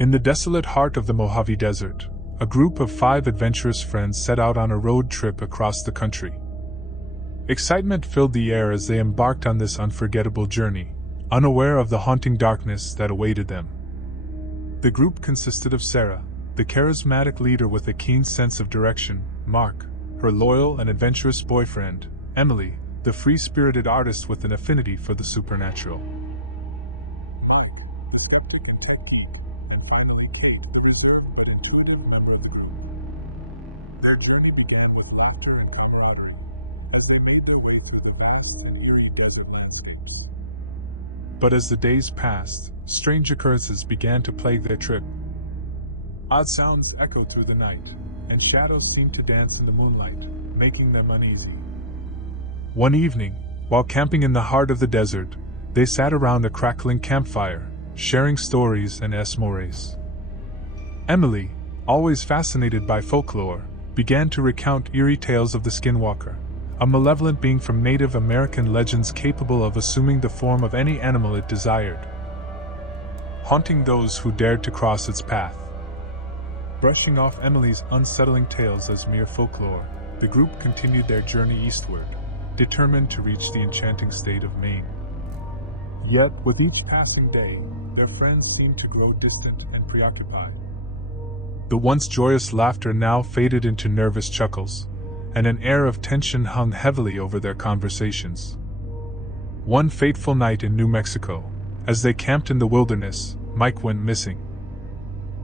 In the desolate heart of the Mojave Desert, a group of 5 adventurous friends set out on a road trip across the country. Excitement filled the air as they embarked on this unforgettable journey, unaware of the haunting darkness that awaited them. The group consisted of Sarah, the charismatic leader with a keen sense of direction, Mark, her loyal and adventurous boyfriend, Emily, the free-spirited artist with an affinity for the supernatural. Mike, the skeptic and tech geek, and finally Kate, the reserved but intuitive member of the group. Their journey began with laughter and camaraderie as they made their way through the vast and eerie desert landscapes. But as the days passed, strange occurrences began to plague their trip. Odd sounds echoed through the night, and shadows seemed to dance in the moonlight, making them uneasy. One evening, while camping in the heart of the desert, they sat around a crackling campfire, sharing stories and esmores. Emily, always fascinated by folklore, began to recount eerie tales of the Skinwalker, a malevolent being from Native American legends capable of assuming the form of any animal it desired, haunting those who dared to cross its path. Brushing off Emily's unsettling tales as mere folklore, the group continued their journey eastward, determined to reach the enchanting state of Maine. Yet, with each passing day, their friends seemed to grow distant and preoccupied. The once joyous laughter now faded into nervous chuckles, and an air of tension hung heavily over their conversations. One fateful night in New Mexico, as they camped in the wilderness, Mike went missing.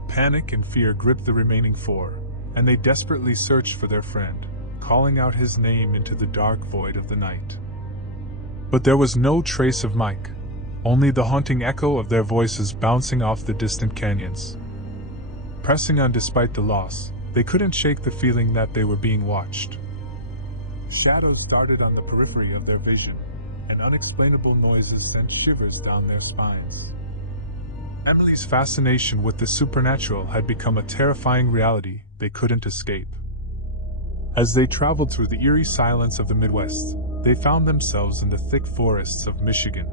Panic and fear gripped the remaining 4, and they desperately searched for their friend, calling out his name into the dark void of the night. But there was no trace of Mike, only the haunting echo of their voices bouncing off the distant canyons. Pressing on despite the loss, they couldn't shake the feeling that they were being watched. Shadows darted on the periphery of their vision, and unexplainable noises sent shivers down their spines. Emily's fascination with the supernatural had become a terrifying reality they couldn't escape. As they traveled through the eerie silence of the Midwest, they found themselves in the thick forests of Michigan.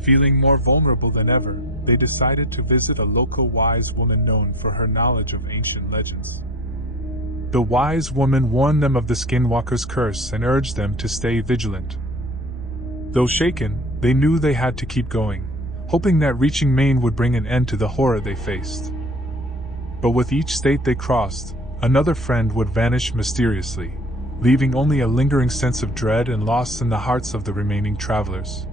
Feeling more vulnerable than ever, they decided to visit a local wise woman known for her knowledge of ancient legends. The wise woman warned them of the Skinwalker's curse and urged them to stay vigilant. Though shaken, they knew they had to keep going, hoping that reaching Maine would bring an end to the horror they faced. But with each state they crossed, another friend would vanish mysteriously, leaving only a lingering sense of dread and loss in the hearts of the remaining travelers.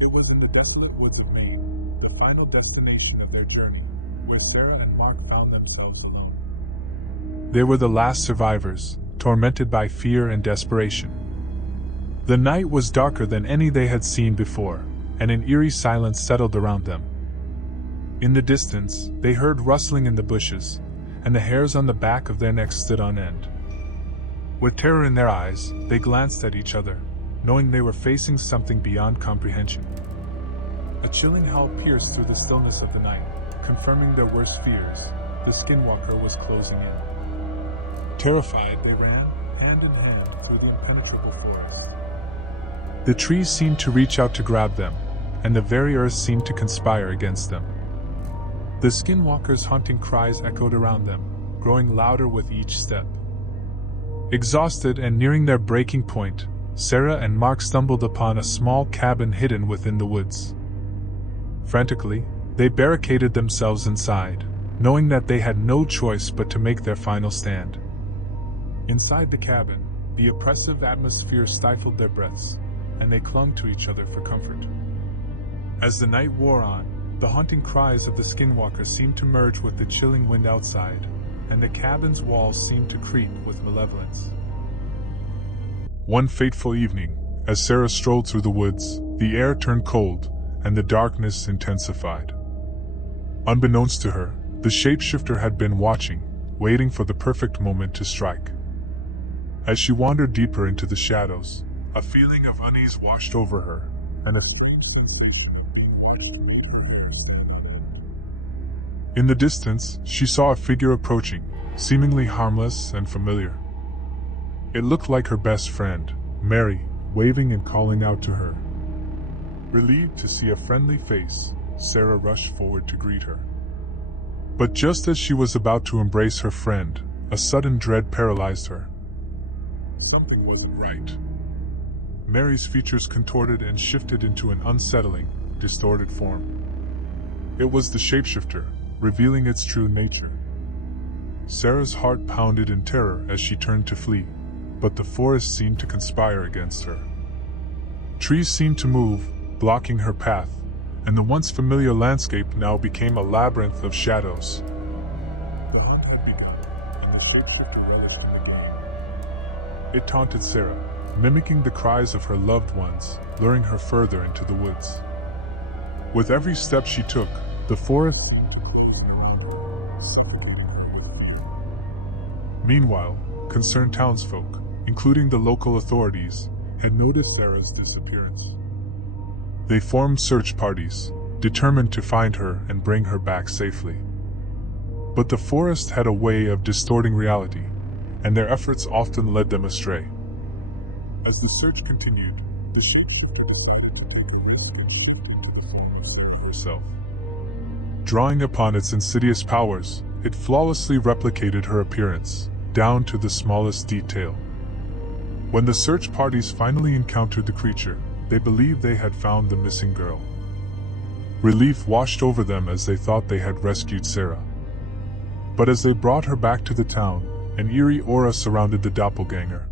It was in the desolate woods of Maine, the final destination of their journey, where Sarah and Mark found themselves alone. They were the last survivors, tormented by fear and desperation. The night was darker than any they had seen before, and an eerie silence settled around them. In the distance, they heard rustling in the bushes, and the hairs on the back of their necks stood on end. With terror in their eyes, they glanced at each other, knowing they were facing something beyond comprehension. A chilling howl pierced through the stillness of the night, confirming their worst fears. The Skinwalker was closing in. Terrified, they ran, hand in hand, through the impenetrable forest. The trees seemed to reach out to grab them, and the very earth seemed to conspire against them. The Skinwalker's haunting cries echoed around them, growing louder with each step. Exhausted and nearing their breaking point, Sarah and Mark stumbled upon a small cabin hidden within the woods. Frantically, they barricaded themselves inside, knowing that they had no choice but to make their final stand. Inside the cabin, the oppressive atmosphere stifled their breaths, and they clung to each other for comfort. As the night wore on, the haunting cries of the Skinwalker seemed to merge with the chilling wind outside, and the cabin's walls seemed to creep with malevolence. One fateful evening, as Sarah strolled through the woods, the air turned cold, and the darkness intensified. Unbeknownst to her, the shapeshifter had been watching, waiting for the perfect moment to strike. As she wandered deeper into the shadows, a feeling of unease washed over her, and a In the distance, she saw a figure approaching, seemingly harmless and familiar. It looked like her best friend, Mary, waving and calling out to her. Relieved to see a friendly face, Sarah rushed forward to greet her. But just as she was about to embrace her friend, a sudden dread paralyzed her. Something wasn't right. Mary's features contorted and shifted into an unsettling, distorted form. It was the shapeshifter, revealing its true nature. Sarah's heart pounded in terror as she turned to flee, but the forest seemed to conspire against her. Trees seemed to move, blocking her path, and the once familiar landscape now became a labyrinth of shadows. The hunt had begun, and the shapeshifter relished in the game. It taunted Sarah, mimicking the cries of her loved ones, luring her further into the woods. With every step she took, the forest. Meanwhile, concerned townsfolk, including the local authorities, had noticed Sarah's disappearance. They formed search parties, determined to find her and bring her back safely. But the forest had a way of distorting reality, and their efforts often led them astray. As the search continued, the sheep herself. Drawing upon its insidious powers, it flawlessly replicated her appearance, down to the smallest detail. When the search parties finally encountered the creature, they believed they had found the missing girl. Relief washed over them as they thought they had rescued Sarah. But as they brought her back to the town, an eerie aura surrounded the doppelganger.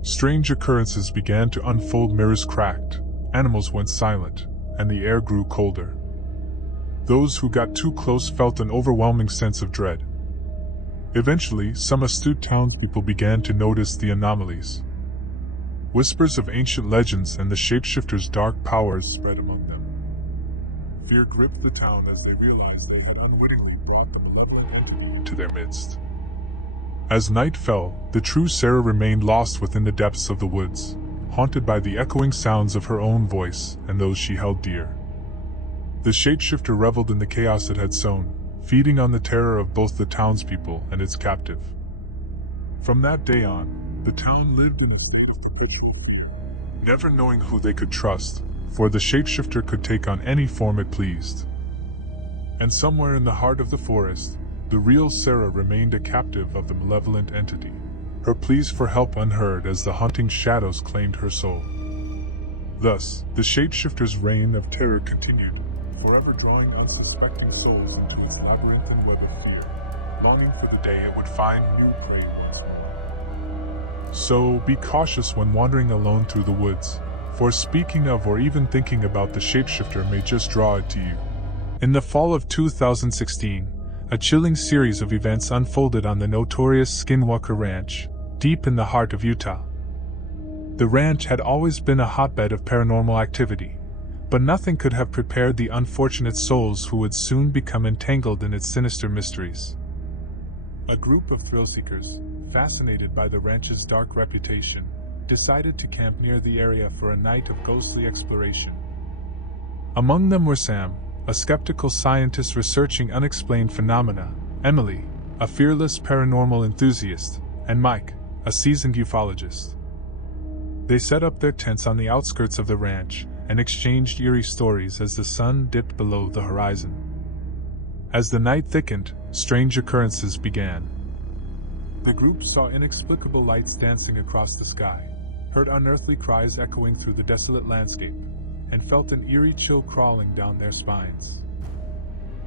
Strange occurrences began to unfold. Mirrors cracked, animals went silent, and the air grew colder. Those who got too close felt an overwhelming sense of dread. Eventually, some astute townspeople began to notice the anomalies. Whispers of ancient legends and the shapeshifter's dark powers spread among them. Fear gripped the town as they realized they had unwittingly brought the malevolent to their midst. As night fell, the true Sarah remained lost within the depths of the woods, haunted by the echoing sounds of her own voice and those she held dear. The shapeshifter reveled in the chaos it had sown, feeding on the terror of both the townspeople and its captive. From that day on, the town lived in a state of perpetual fear, never knowing who they could trust, for the shapeshifter could take on any form it pleased. And somewhere in the heart of the forest, the real Sarah remained a captive of the malevolent entity, her pleas for help unheard as the haunting shadows claimed her soul. Thus, the shapeshifter's reign of terror continued, forever drawing unsuspecting souls into its labyrinthine web of fear, longing for the day it would find new prey once more. So, be cautious when wandering alone through the woods, for speaking of or even thinking about the shapeshifter may just draw it to you. In the fall of 2016, a chilling series of events unfolded on the notorious Skinwalker Ranch, deep in the heart of Utah. The ranch had always been a hotbed of paranormal activity, but nothing could have prepared the unfortunate souls who would soon become entangled in its sinister mysteries. A group of thrill-seekers, fascinated by the ranch's dark reputation, decided to camp near the area for a night of ghostly exploration. Among them were Sam, a skeptical scientist researching unexplained phenomena, Emily, a fearless paranormal enthusiast, and Mike, a seasoned ufologist. They set up their tents on the outskirts of the ranch and exchanged eerie stories as the sun dipped below the horizon. As the night thickened, strange occurrences began. The group saw inexplicable lights dancing across the sky, heard unearthly cries echoing through the desolate landscape, and felt an eerie chill crawling down their spines.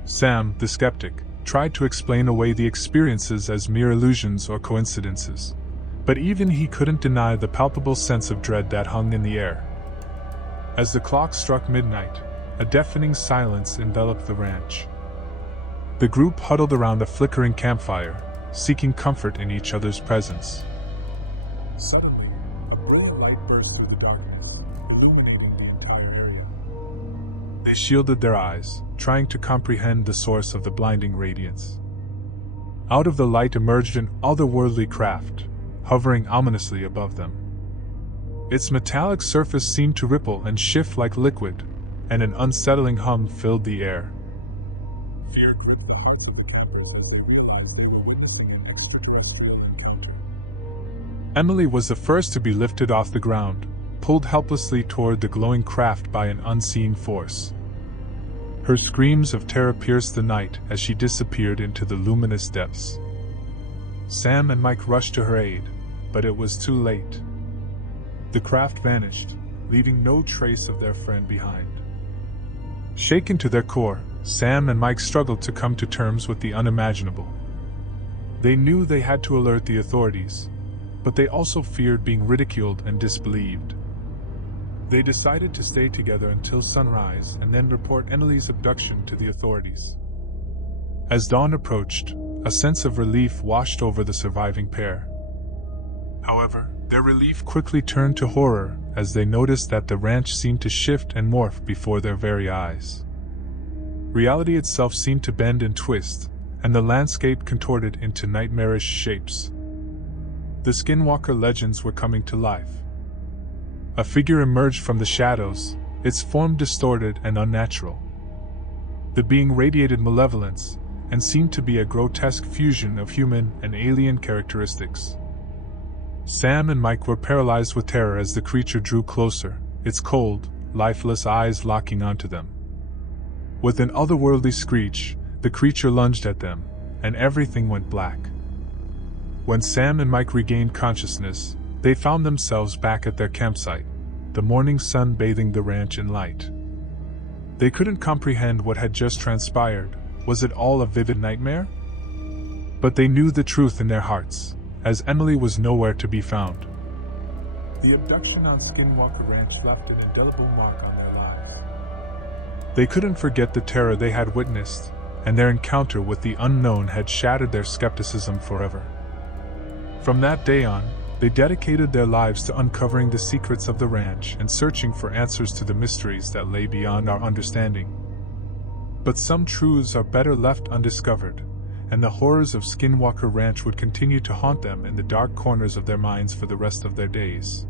Sam, the skeptic, tried to explain away the experiences as mere illusions or coincidences, but even he couldn't deny the palpable sense of dread that hung in the air. As the clock struck midnight, a deafening silence enveloped the ranch. The group huddled around a flickering campfire, seeking comfort in each other's presence. Suddenly, a brilliant light burst through the darkness, illuminating the entire area. They shielded their eyes, trying to comprehend the source of the blinding radiance. Out of the light emerged an otherworldly craft, hovering ominously above them. Its metallic surface seemed to ripple and shift like liquid, and an unsettling hum filled the air. Fear gripped the hearts of the campers as they realized they were witnessing an extraterrestrial encounter. Emily was the first to be lifted off the ground, pulled helplessly toward the glowing craft by an unseen force. Her screams of terror pierced the night as she disappeared into the luminous depths. Sam and Mike rushed to her aid, but it was too late. The craft vanished, leaving no trace of their friend behind. Shaken to their core, Sam and Mike struggled to come to terms with the unimaginable. They knew they had to alert the authorities, but they also feared being ridiculed and disbelieved. They decided to stay together until sunrise and then report Emily's abduction to the authorities. As dawn approached, a sense of relief washed over the surviving pair. However, their relief quickly turned to horror as they noticed that the ranch seemed to shift and morph before their very eyes. Reality itself seemed to bend and twist, and the landscape contorted into nightmarish shapes. The Skinwalker legends were coming to life. A figure emerged from the shadows, its form distorted and unnatural. The being radiated malevolence, and seemed to be a grotesque fusion of human and alien characteristics. Sam and Mike were paralyzed with terror as the creature drew closer, its cold, lifeless eyes locking onto them. With an otherworldly screech, the creature lunged at them, and everything went black. When Sam and Mike regained consciousness, they found themselves back at their campsite, the morning sun bathing the ranch in light. They couldn't comprehend what had just transpired. Was it all a vivid nightmare? But they knew the truth in their hearts, as Emily was nowhere to be found. The abduction on Skinwalker Ranch left an indelible mark on their lives. They couldn't forget the terror they had witnessed, and their encounter with the unknown had shattered their skepticism forever. From that day on, they dedicated their lives to uncovering the secrets of the ranch and searching for answers to the mysteries that lay beyond our understanding. But some truths are better left undiscovered, and the horrors of Skinwalker Ranch would continue to haunt them in the dark corners of their minds for the rest of their days.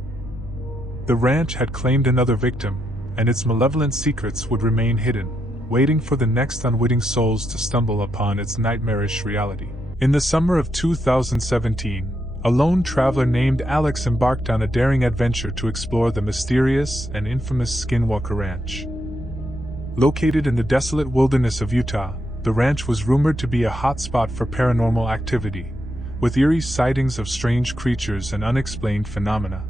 The ranch had claimed another victim, and its malevolent secrets would remain hidden, waiting for the next unwitting souls to stumble upon its nightmarish reality. In the summer of 2017, a lone traveler named Alex embarked on a daring adventure to explore the mysterious and infamous Skinwalker Ranch. Located in the desolate wilderness of Utah, the ranch was rumored to be a hotspot for paranormal activity, with eerie sightings of strange creatures and unexplained phenomena.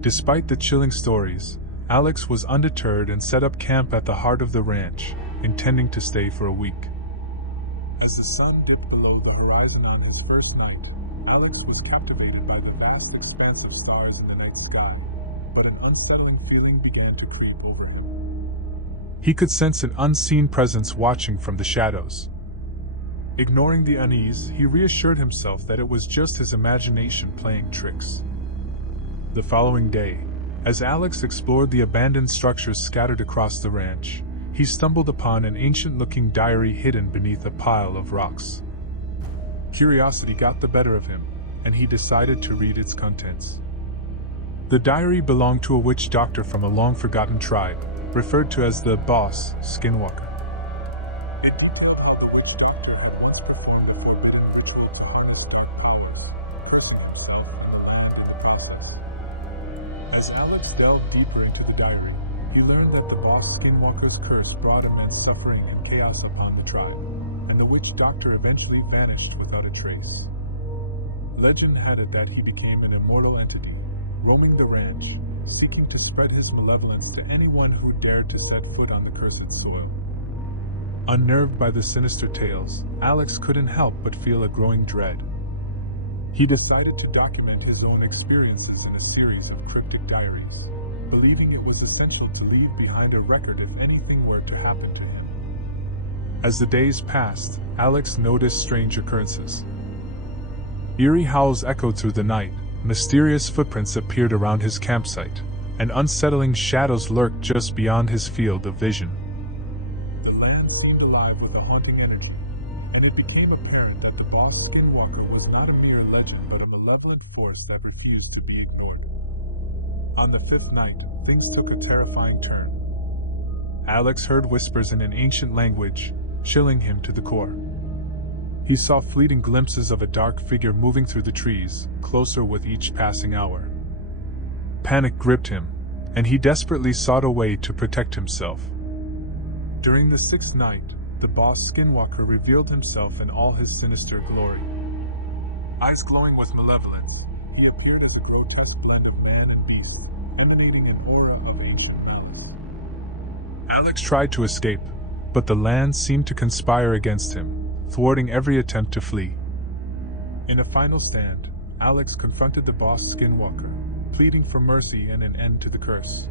Despite the chilling stories, Alex was undeterred and set up camp at the heart of the ranch, intending to stay for a week. As the sun dipped below the horizon on his first night, Alex was captivated by the vast expanse of stars in the night sky, but an unsettling feeling began to creep over him. He could sense an unseen presence watching from the shadows. Ignoring the unease, he reassured himself that it was just his imagination playing tricks. The following day, as Alex explored the abandoned structures scattered across the ranch, he stumbled upon an ancient-looking diary hidden beneath a pile of rocks. Curiosity got the better of him, and he decided to read its contents. The diary belonged to a witch doctor from a long-forgotten tribe, referred to as the Boss Skinwalker. As Alex delved deeper into the diary, he learned that the Boss Skinwalker's curse brought immense suffering and chaos upon the tribe, and the witch doctor eventually vanished without a trace. Legend had it that he became an immortal entity, roaming the ranch, seeking to spread his malevolence to anyone who dared to set foot on the cursed soil. Unnerved by the sinister tales, Alex couldn't help but feel a growing dread. He decided to document his own experiences in a series of cryptic diaries, believing it was essential to leave behind a record if anything were to happen to him. As the days passed, Alex noticed strange occurrences. Eerie howls echoed through the night, mysterious footprints appeared around his campsite, and unsettling shadows lurked just beyond his field of vision. The land seemed alive with a haunting energy, and it became apparent that the Boss Skinwalker was not a mere legend but a malevolent force that refused to be ignored. On the fifth night, things took a terrifying turn. Alex heard whispers in an ancient language, chilling him to the core. He saw fleeting glimpses of a dark figure moving through the trees, closer with each passing hour. Panic gripped him, and he desperately sought a way to protect himself. During the sixth night, the boss Skinwalker revealed himself in all his sinister glory. Eyes glowing with malevolence, he appeared as a grotesque blend of man and beast, emanating an aura of ancient malice. Alex tried to escape, but the land seemed to conspire against him, thwarting every attempt to flee. In a final stand, Alex confronted the boss Skinwalker, pleading for mercy and an end to the curse.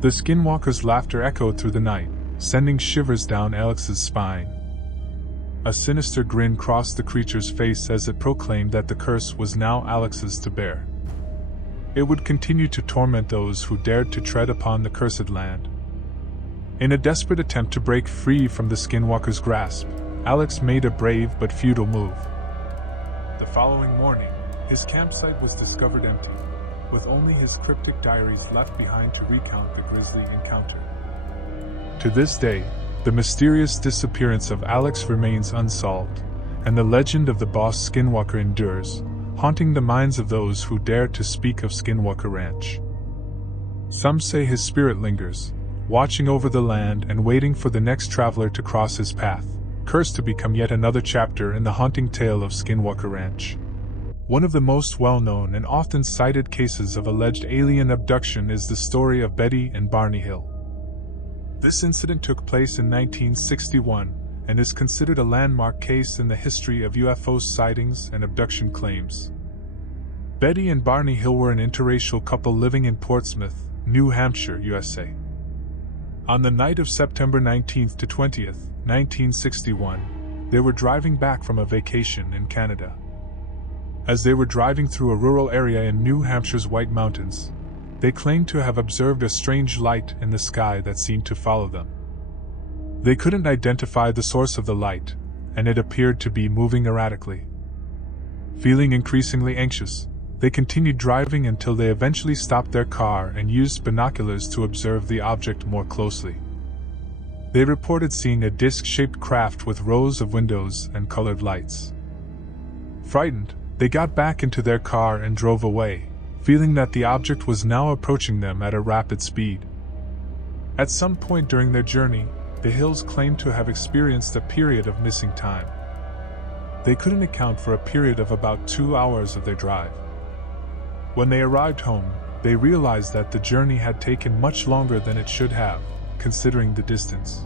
The Skinwalker's laughter echoed through the night, sending shivers down Alex's spine. A sinister grin crossed the creature's face as it proclaimed that the curse was now Alex's to bear. It would continue to torment those who dared to tread upon the cursed land. In a desperate attempt to break free from the Skinwalker's grasp, Alex made a brave but futile move. The following morning, his campsite was discovered empty, with only his cryptic diaries left behind to recount the grisly encounter. To this day, the mysterious disappearance of Alex remains unsolved, and the legend of the boss Skinwalker endures, haunting the minds of those who dare to speak of Skinwalker Ranch. Some say his spirit lingers, watching over the land and waiting for the next traveler to cross his path, cursed to become yet another chapter in the haunting tale of Skinwalker Ranch. One of the most well-known and often cited cases of alleged alien abduction is the story of Betty and Barney Hill. This incident took place in 1961 and is considered a landmark case in the history of UFO sightings and abduction claims. Betty and Barney Hill were an interracial couple living in Portsmouth, New Hampshire, USA. On the night of September 19th to 20th, 1961, they were driving back from a vacation in Canada. As they were driving through a rural area in New Hampshire's White Mountains, they claimed to have observed a strange light in the sky that seemed to follow them. They couldn't identify the source of the light, and it appeared to be moving erratically. Feeling increasingly anxious, they continued driving until they eventually stopped their car and used binoculars to observe the object more closely. They reported seeing a disc-shaped craft with rows of windows and colored lights. Frightened, they got back into their car and drove away, feeling that the object was now approaching them at a rapid speed. At some point during their journey, the Hills claimed to have experienced a period of missing time. They couldn't account for a period of about 2 hours of their drive. When they arrived home, they realized that the journey had taken much longer than it should have, considering the distance.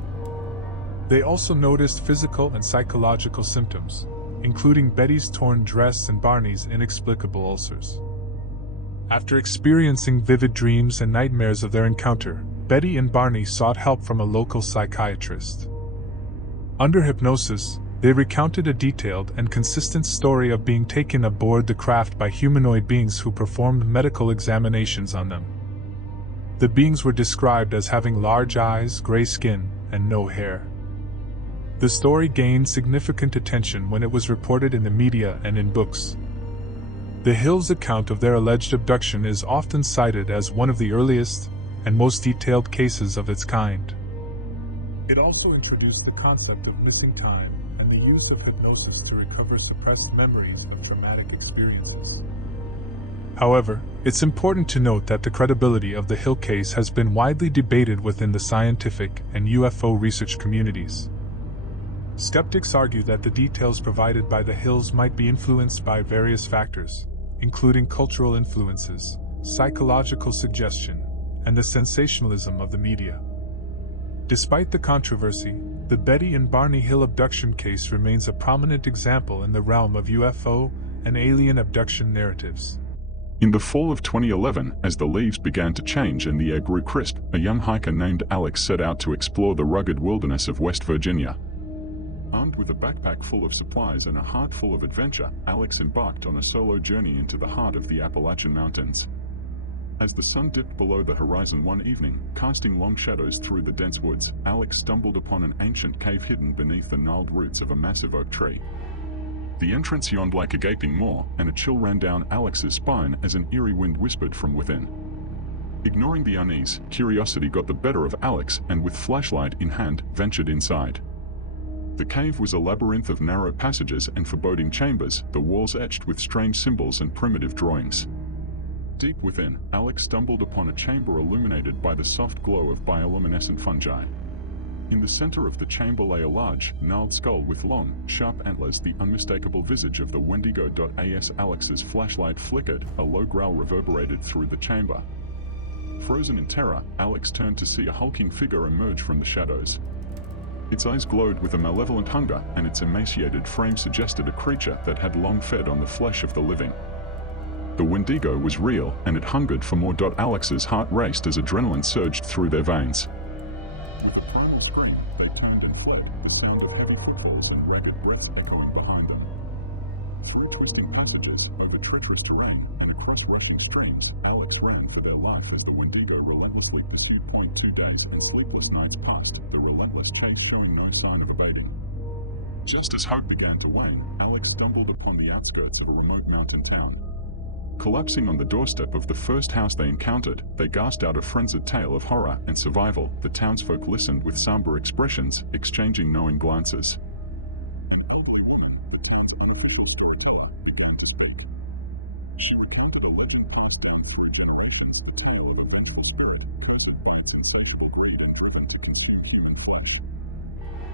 They also noticed physical and psychological symptoms, including Betty's torn dress and Barney's inexplicable ulcers. After experiencing vivid dreams and nightmares of their encounter, Betty and Barney sought help from a local psychiatrist. Under hypnosis, they recounted a detailed and consistent story of being taken aboard the craft by humanoid beings who performed medical examinations on them. The beings were described as having large eyes, gray skin, and no hair. The story gained significant attention when it was reported in the media and in books. The Hills' account of their alleged abduction is often cited as one of the earliest and most detailed cases of its kind. It also introduced the concept of missing time and the use of hypnosis to recover suppressed memories of traumatic experiences. However, it's important to note that the credibility of the Hill case has been widely debated within the scientific and UFO research communities. Skeptics argue that the details provided by the Hills might be influenced by various factors, including cultural influences, psychological suggestion, and the sensationalism of the media. Despite the controversy, the Betty and Barney Hill abduction case remains a prominent example in the realm of UFO and alien abduction narratives. In the fall of 2011, as the leaves began to change and the air grew crisp, a young hiker named Alex set out to explore the rugged wilderness of West Virginia. Armed with a backpack full of supplies and a heart full of adventure, Alex embarked on a solo journey into the heart of the Appalachian Mountains. As the sun dipped below the horizon one evening, casting long shadows through the dense woods, Alex stumbled upon an ancient cave hidden beneath the gnarled roots of a massive oak tree. The entrance yawned like a gaping maw, and a chill ran down Alex's spine as an eerie wind whispered from within. Ignoring the unease, curiosity got the better of Alex, and with flashlight in hand, ventured inside. The cave was a labyrinth of narrow passages and foreboding chambers, the walls etched with strange symbols and primitive drawings. Deep within, Alex stumbled upon a chamber illuminated by the soft glow of bioluminescent fungi. In the center of the chamber lay a large, gnarled skull with long, sharp antlers, the unmistakable visage of the wendigo. As Alex's flashlight flickered, a low growl reverberated through the chamber. Frozen in terror, Alex turned to see a hulking figure emerge from the shadows. Its eyes glowed with a malevolent hunger, and its emaciated frame suggested a creature that had long fed on the flesh of the living. The wendigo was real, and it hungered for more. Alex's heart raced as adrenaline surged through their veins. Just as hope began to wane, Alex stumbled upon the outskirts of a remote mountain town. Collapsing on the doorstep of the first house they encountered, they gasped out a frenzied tale of horror and survival. The townsfolk listened with somber expressions, exchanging knowing glances.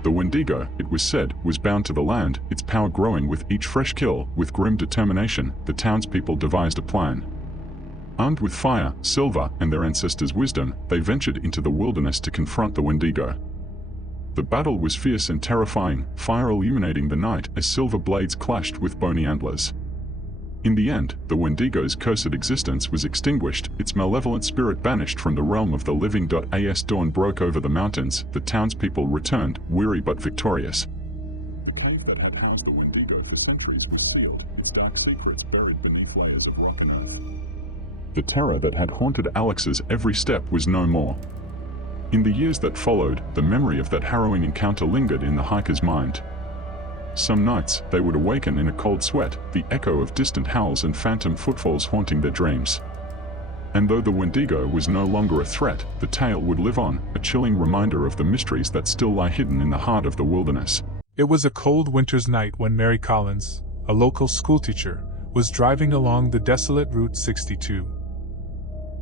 The wendigo, it was said, was bound to the land, its power growing with each fresh kill. With grim determination, the townspeople devised a plan. Armed with fire, silver, and their ancestors' wisdom, they ventured into the wilderness to confront the wendigo. The battle was fierce and terrifying, fire illuminating the night as silver blades clashed with bony antlers. In the end, the wendigo's cursed existence was extinguished, its malevolent spirit banished from the realm of the living. As dawn broke over the mountains, the townspeople returned, weary but victorious. The cave that had housed the wendigo for centuries was sealed, its dark secrets buried beneath layers of rock and earth. The terror that had haunted Alex's every step was no more. In the years that followed, the memory of that harrowing encounter lingered in the hiker's mind. Some nights, they would awaken in a cold sweat, the echo of distant howls and phantom footfalls haunting their dreams. And though the wendigo was no longer a threat, the tale would live on, a chilling reminder of the mysteries that still lie hidden in the heart of the wilderness. It was a cold winter's night when Mary Collins, a local schoolteacher, was driving along the desolate Route 62.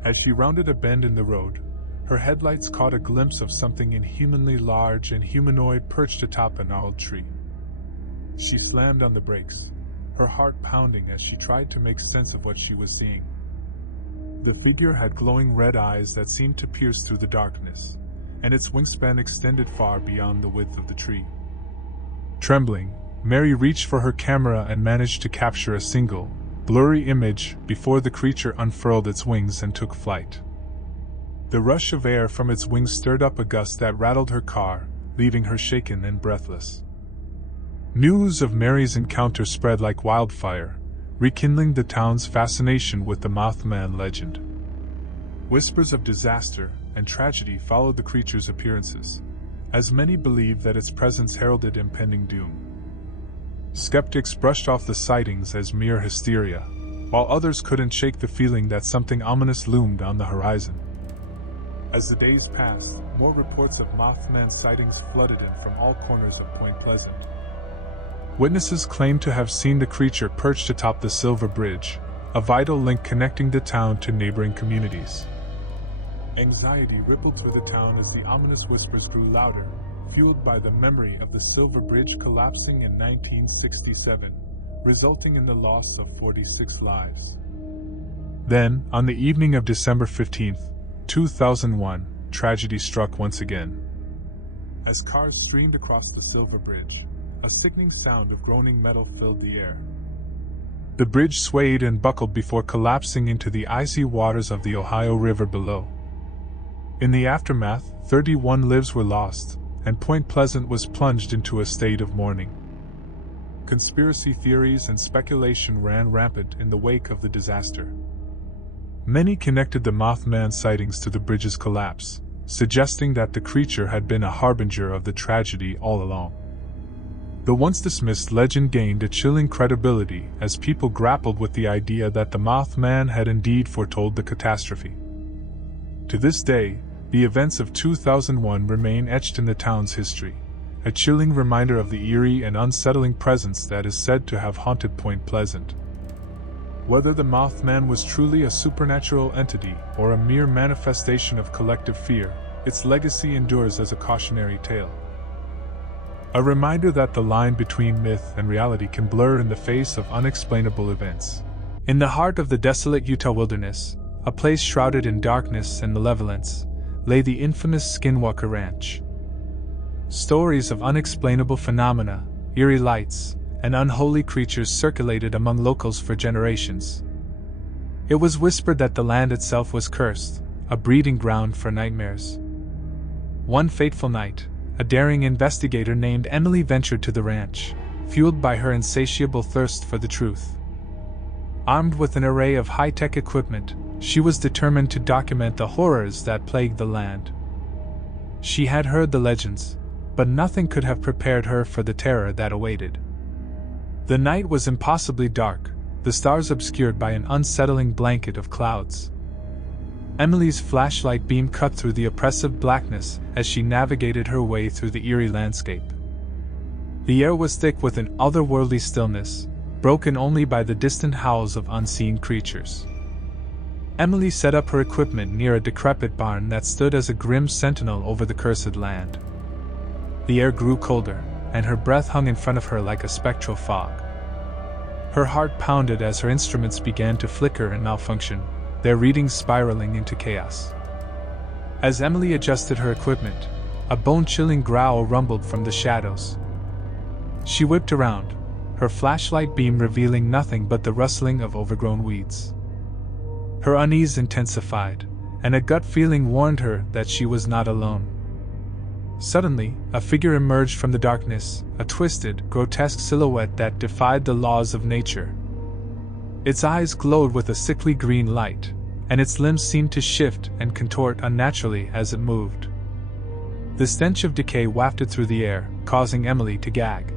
As she rounded a bend in the road, her headlights caught a glimpse of something inhumanly large and humanoid perched atop a gnarled tree. She slammed on the brakes, her heart pounding as she tried to make sense of what she was seeing. The figure had glowing red eyes that seemed to pierce through the darkness, and its wingspan extended far beyond the width of the tree. Trembling, Mary reached for her camera and managed to capture a single, blurry image before the creature unfurled its wings and took flight. The rush of air from its wings stirred up a gust that rattled her car, leaving her shaken and breathless. News of Mary's encounter spread like wildfire, rekindling the town's fascination with the Mothman legend. Whispers of disaster and tragedy followed the creature's appearances, as many believed that its presence heralded impending doom. Skeptics brushed off the sightings as mere hysteria, while others couldn't shake the feeling that something ominous loomed on the horizon. As the days passed, more reports of Mothman sightings flooded in from all corners of Point Pleasant. Witnesses claimed to have seen the creature perched atop the Silver Bridge, a vital link connecting the town to neighboring communities. Anxiety rippled through the town as the ominous whispers grew louder, fueled by the memory of the Silver Bridge collapsing in 1967, resulting in the loss of 46 lives. Then, on the evening of December 15, 2001, tragedy struck once again. As cars streamed across the Silver Bridge, a sickening sound of groaning metal filled the air. The bridge swayed and buckled before collapsing into the icy waters of the Ohio River below. In the aftermath, 31 lives were lost, and Point Pleasant was plunged into a state of mourning. Conspiracy theories and speculation ran rampant in the wake of the disaster. Many connected the Mothman sightings to the bridge's collapse, suggesting that the creature had been a harbinger of the tragedy all along. The once dismissed legend gained a chilling credibility as people grappled with the idea that the Mothman had indeed foretold the catastrophe. To this day, the events of 2001 remain etched in the town's history, a chilling reminder of the eerie and unsettling presence that is said to have haunted Point Pleasant. Whether the Mothman was truly a supernatural entity or a mere manifestation of collective fear, its legacy endures as a cautionary tale. A reminder that the line between myth and reality can blur in the face of unexplainable events. In the heart of the desolate Utah wilderness, a place shrouded in darkness and malevolence, lay the infamous Skinwalker Ranch. Stories of unexplainable phenomena, eerie lights, and unholy creatures circulated among locals for generations. It was whispered that the land itself was cursed, a breeding ground for nightmares. One fateful night, a daring investigator named Emily ventured to the ranch, fueled by her insatiable thirst for the truth. Armed with an array of high-tech equipment, she was determined to document the horrors that plagued the land. She had heard the legends, but nothing could have prepared her for the terror that awaited. The night was impossibly dark, the stars obscured by an unsettling blanket of clouds. Emily's flashlight beam cut through the oppressive blackness as she navigated her way through the eerie landscape. The air was thick with an otherworldly stillness, broken only by the distant howls of unseen creatures. Emily set up her equipment near a decrepit barn that stood as a grim sentinel over the cursed land. The air grew colder, and her breath hung in front of her like a spectral fog. Her heart pounded as her instruments began to flicker and malfunction, their readings spiraling into chaos. As Emily adjusted her equipment, a bone-chilling growl rumbled from the shadows. She whipped around, her flashlight beam revealing nothing but the rustling of overgrown weeds. Her unease intensified, and a gut feeling warned her that she was not alone. Suddenly, a figure emerged from the darkness, a twisted, grotesque silhouette that defied the laws of nature. Its eyes glowed with a sickly green light, and its limbs seemed to shift and contort unnaturally as it moved. The stench of decay wafted through the air, causing Emily to gag.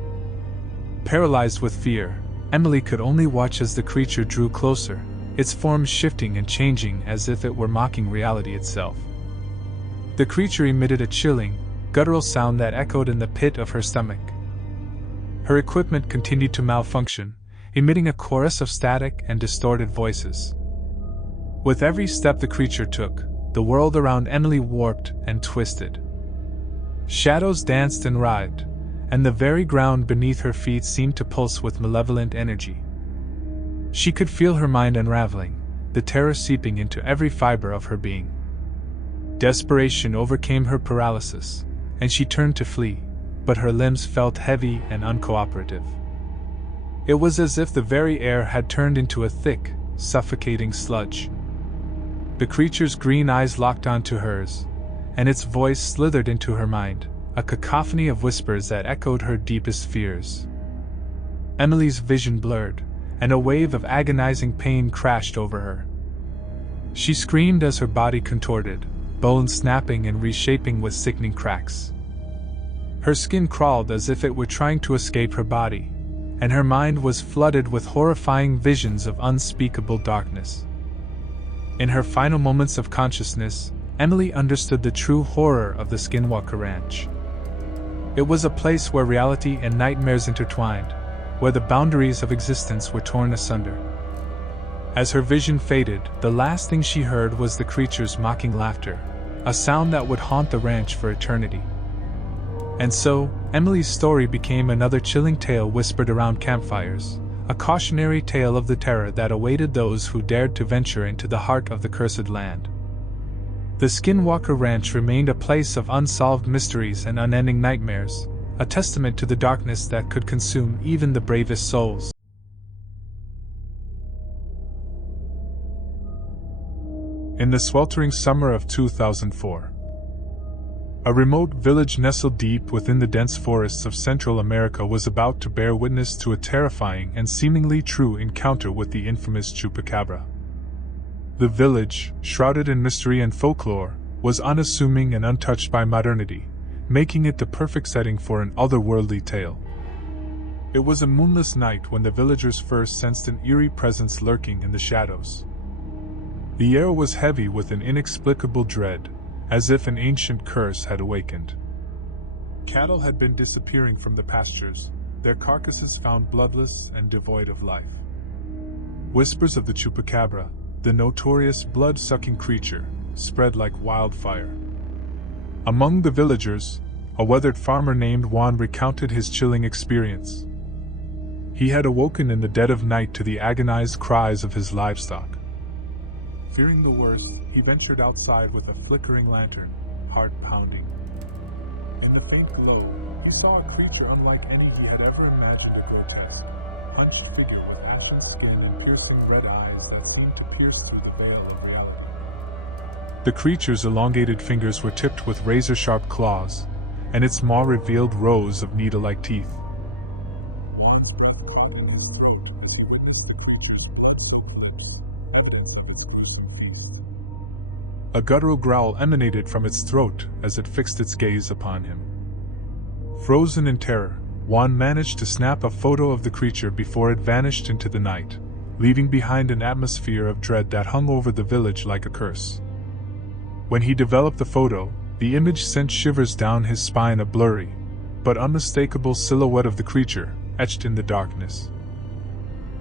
Paralyzed with fear, Emily could only watch as the creature drew closer, its form shifting and changing as if it were mocking reality itself. The creature emitted a chilling, guttural sound that echoed in the pit of her stomach. Her equipment continued to malfunction, emitting a chorus of static and distorted voices. With every step the creature took, the world around Emily warped and twisted. Shadows danced and writhed, and the very ground beneath her feet seemed to pulse with malevolent energy. She could feel her mind unraveling, the terror seeping into every fiber of her being. Desperation overcame her paralysis, and she turned to flee, but her limbs felt heavy and uncooperative. It was as if the very air had turned into a thick, suffocating sludge. The creature's green eyes locked onto hers, and its voice slithered into her mind, a cacophony of whispers that echoed her deepest fears. Emily's vision blurred, and a wave of agonizing pain crashed over her. She screamed as her body contorted, bones snapping and reshaping with sickening cracks. Her skin crawled as if it were trying to escape her body, and her mind was flooded with horrifying visions of unspeakable darkness. In her final moments of consciousness, Emily understood the true horror of the Skinwalker Ranch. It was a place where reality and nightmares intertwined, where the boundaries of existence were torn asunder. As her vision faded, the last thing she heard was the creature's mocking laughter, a sound that would haunt the ranch for eternity. And so, Emily's story became another chilling tale whispered around campfires, a cautionary tale of the terror that awaited those who dared to venture into the heart of the cursed land. The Skinwalker Ranch remained a place of unsolved mysteries and unending nightmares, a testament to the darkness that could consume even the bravest souls. In the sweltering summer of 2004, a remote village nestled deep within the dense forests of Central America was about to bear witness to a terrifying and seemingly true encounter with the infamous chupacabra. The village, shrouded in mystery and folklore, was unassuming and untouched by modernity, making it the perfect setting for an otherworldly tale. It was a moonless night when the villagers first sensed an eerie presence lurking in the shadows. The air was heavy with an inexplicable dread, as if an ancient curse had awakened. Cattle had been disappearing from the pastures, their carcasses found bloodless and devoid of life. Whispers of the chupacabra, the notorious blood-sucking creature, spread like wildfire. Among the villagers, a weathered farmer named Juan recounted his chilling experience. He had awoken in the dead of night to the agonized cries of his livestock. Fearing the worst, he ventured outside with a flickering lantern, heart pounding. In the faint glow, he saw a creature unlike any he had ever imagined, a grotesque, hunched figure with ashen skin and piercing red eyes that seemed to pierce through the veil of reality. The creature's elongated fingers were tipped with razor-sharp claws, and its maw revealed rows of needle-like teeth. A guttural growl emanated from its throat as it fixed its gaze upon him. Frozen in terror, Juan managed to snap a photo of the creature before it vanished into the night, leaving behind an atmosphere of dread that hung over the village like a curse. When he developed the photo, the image sent shivers down his spine, a blurry, but unmistakable silhouette of the creature, etched in the darkness.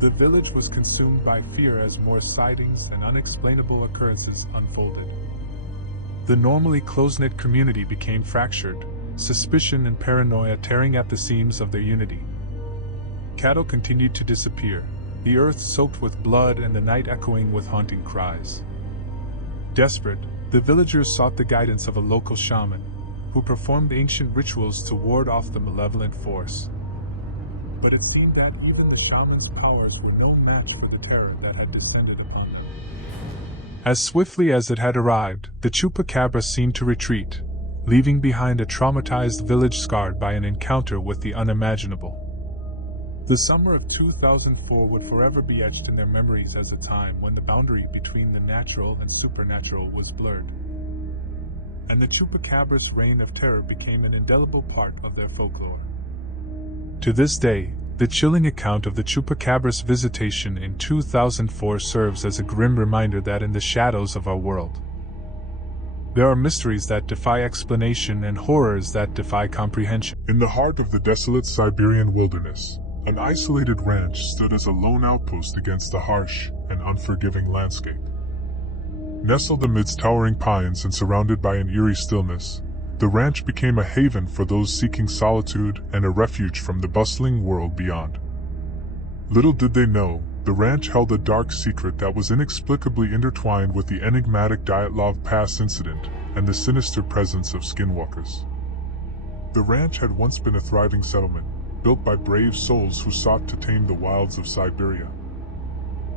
The village was consumed by fear as more sightings and unexplainable occurrences unfolded. The normally close-knit community became fractured, suspicion and paranoia tearing at the seams of their unity. Cattle continued to disappear, the earth soaked with blood and the night echoing with haunting cries. Desperate, the villagers sought the guidance of a local shaman, who performed ancient rituals to ward off the malevolent force. But it seemed that even the shaman's powers were no match for the terror that had descended upon them. As swiftly as it had arrived, the chupacabra seemed to retreat, leaving behind a traumatized village scarred by an encounter with the unimaginable. The summer of 2004 would forever be etched in their memories as a time when the boundary between the natural and supernatural was blurred. And the chupacabra's reign of terror became an indelible part of their folklore. To this day, the chilling account of the chupacabra's visitation in 2004 serves as a grim reminder that in the shadows of our world, there are mysteries that defy explanation and horrors that defy comprehension. In the heart of the desolate Siberian wilderness, an isolated ranch stood as a lone outpost against the harsh and unforgiving landscape. Nestled amidst towering pines and surrounded by an eerie stillness, the ranch became a haven for those seeking solitude and a refuge from the bustling world beyond. Little did they know, the ranch held a dark secret that was inexplicably intertwined with the enigmatic Dyatlov Pass incident and the sinister presence of skinwalkers. The ranch had once been a thriving settlement, built by brave souls who sought to tame the wilds of Siberia.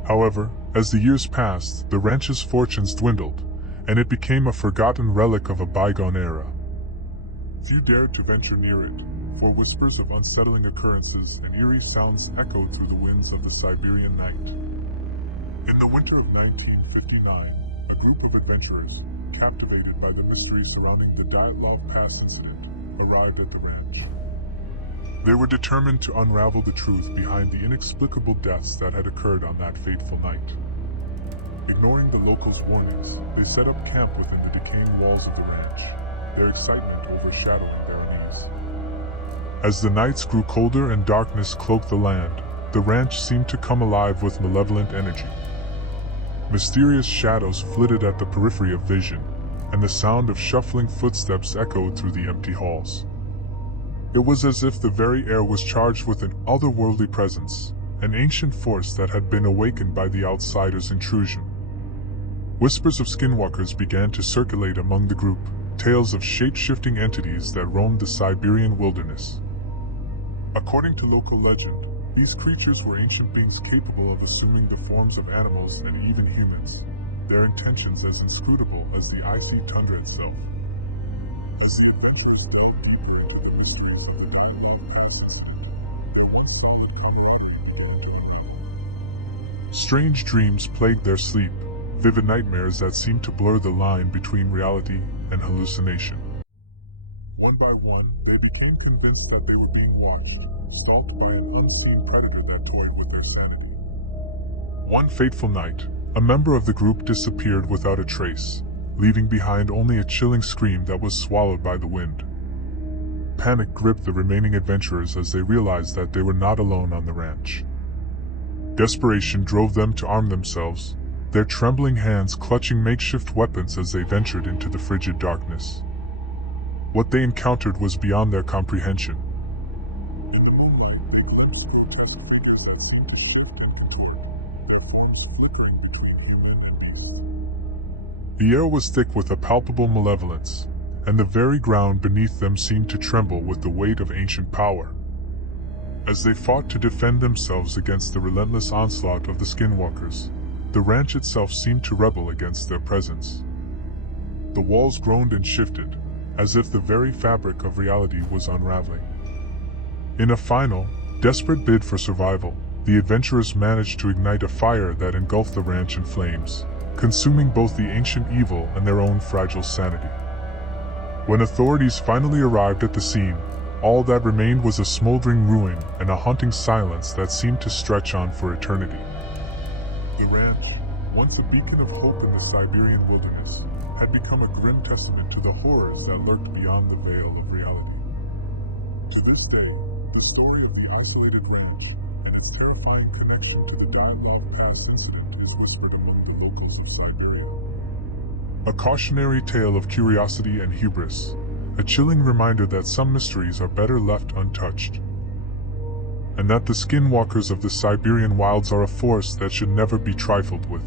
However, as the years passed, the ranch's fortunes dwindled, and it became a forgotten relic of a bygone era. Few dared to venture near it, for whispers of unsettling occurrences and eerie sounds echoed through the winds of the Siberian night. In the winter of 1959, a group of adventurers, captivated by the mystery surrounding the Dyatlov Pass incident, arrived at the ranch. They were determined to unravel the truth behind the inexplicable deaths that had occurred on that fateful night. Ignoring the locals' warnings, they set up camp within the decaying walls of the ranch, their excitement overshadowing their unease. As the nights grew colder and darkness cloaked the land, the ranch seemed to come alive with malevolent energy. Mysterious shadows flitted at the periphery of vision, and the sound of shuffling footsteps echoed through the empty halls. It was as if the very air was charged with an otherworldly presence, an ancient force that had been awakened by the outsider's intrusion. Whispers of skinwalkers began to circulate among the group, tales of shape-shifting entities that roamed the Siberian wilderness. According to local legend, these creatures were ancient beings capable of assuming the forms of animals and even humans, their intentions as inscrutable as the icy tundra itself. Strange dreams plagued their sleep, vivid nightmares that seemed to blur the line between reality and hallucination. One by one, they became convinced that they were being watched, stalked by an unseen predator that toyed with their sanity. One fateful night, a member of the group disappeared without a trace, leaving behind only a chilling scream that was swallowed by the wind. Panic gripped the remaining adventurers as they realized that they were not alone on the ranch. Desperation drove them to arm themselves, their trembling hands clutching makeshift weapons as they ventured into the frigid darkness. What they encountered was beyond their comprehension. The air was thick with a palpable malevolence, and the very ground beneath them seemed to tremble with the weight of ancient power. As they fought to defend themselves against the relentless onslaught of the Skinwalkers, the ranch itself seemed to rebel against their presence. The walls groaned and shifted, as if the very fabric of reality was unraveling. In a final, desperate bid for survival, the adventurers managed to ignite a fire that engulfed the ranch in flames, consuming both the ancient evil and their own fragile sanity. When authorities finally arrived at the scene, all that remained was a smoldering ruin and a haunting silence that seemed to stretch on for eternity. The ranch, once a beacon of hope in the Siberian wilderness, had become a grim testament to the horrors that lurked beyond the veil of reality. To this day, the story of the isolated ranch and its terrifying connection to the diabolical past incident is whispered among the locals of Siberia. A cautionary tale of curiosity and hubris, a chilling reminder that some mysteries are better left untouched, and that the skinwalkers of the Siberian wilds are a force that should never be trifled with.